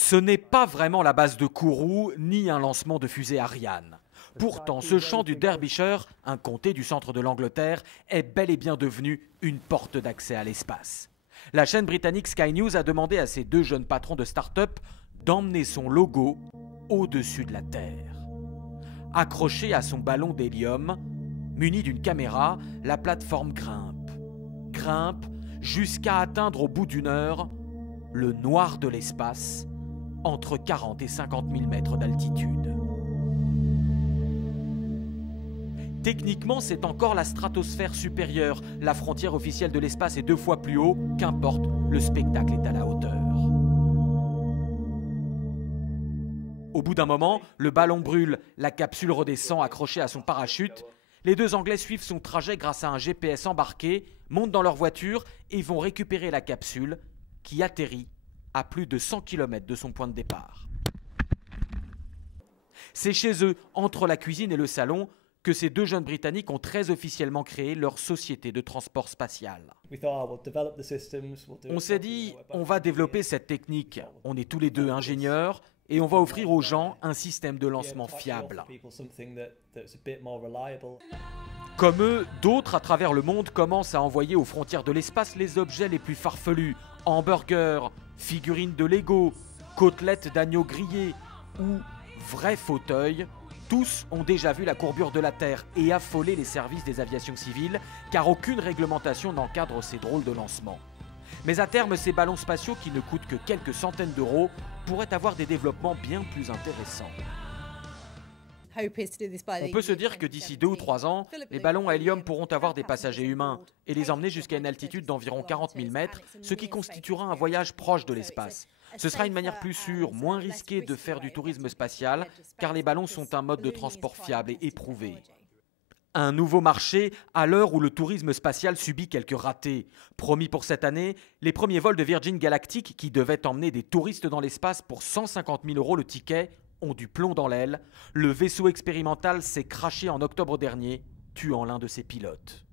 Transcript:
Ce n'est pas vraiment la base de Kourou, ni un lancement de fusée Ariane. Pourtant, ce champ du Derbyshire, un comté du centre de l'Angleterre, est bel et bien devenu une porte d'accès à l'espace. La chaîne britannique Sky News a demandé à ces deux jeunes patrons de start-up d'emmener son logo au-dessus de la Terre. Accroché à son ballon d'hélium, muni d'une caméra, la plateforme grimpe jusqu'à atteindre au bout d'une heure le noir de l'espace, entre 40 et 50 000 mètres d'altitude. Techniquement, c'est encore la stratosphère supérieure. La frontière officielle de l'espace est 2 fois plus haut. Qu'importe, le spectacle est à la hauteur. Au bout d'un moment, le ballon brûle, la capsule redescend accrochée à son parachute. Les deux Anglais suivent son trajet grâce à un GPS embarqué, montent dans leur voiture et vont récupérer la capsule qui atterrit à plus de 100 km de son point de départ. C'est chez eux, entre la cuisine et le salon, que ces deux jeunes Britanniques ont très officiellement créé leur société de transport spatial. On s'est dit, on va développer cette technique. On est tous les deux ingénieurs et on va offrir aux gens un système de lancement fiable. Comme eux, d'autres à travers le monde commencent à envoyer aux frontières de l'espace les objets les plus farfelus. Hamburgers, figurines de Lego, côtelettes d'agneau grillées ou vrais fauteuils. Tous ont déjà vu la courbure de la Terre et affolé les services des aviations civiles, car aucune réglementation n'encadre ces drôles de lancements. Mais à terme, ces ballons spatiaux qui ne coûtent que quelques centaines d'euros pourraient avoir des développements bien plus intéressants. On peut se dire que d'ici 2 ou 3 ans, les ballons à hélium pourront avoir des passagers humains et les emmener jusqu'à une altitude d'environ 40 000 mètres, ce qui constituera un voyage proche de l'espace. Ce sera une manière plus sûre, moins risquée de faire du tourisme spatial, car les ballons sont un mode de transport fiable et éprouvé. Un nouveau marché à l'heure où le tourisme spatial subit quelques ratés. Promis pour cette année, les premiers vols de Virgin Galactic qui devaient emmener des touristes dans l'espace pour 150 000 € le ticket ont du plomb dans l'aile. Le vaisseau expérimental s'est crashé en octobre dernier, tuant l'un de ses pilotes.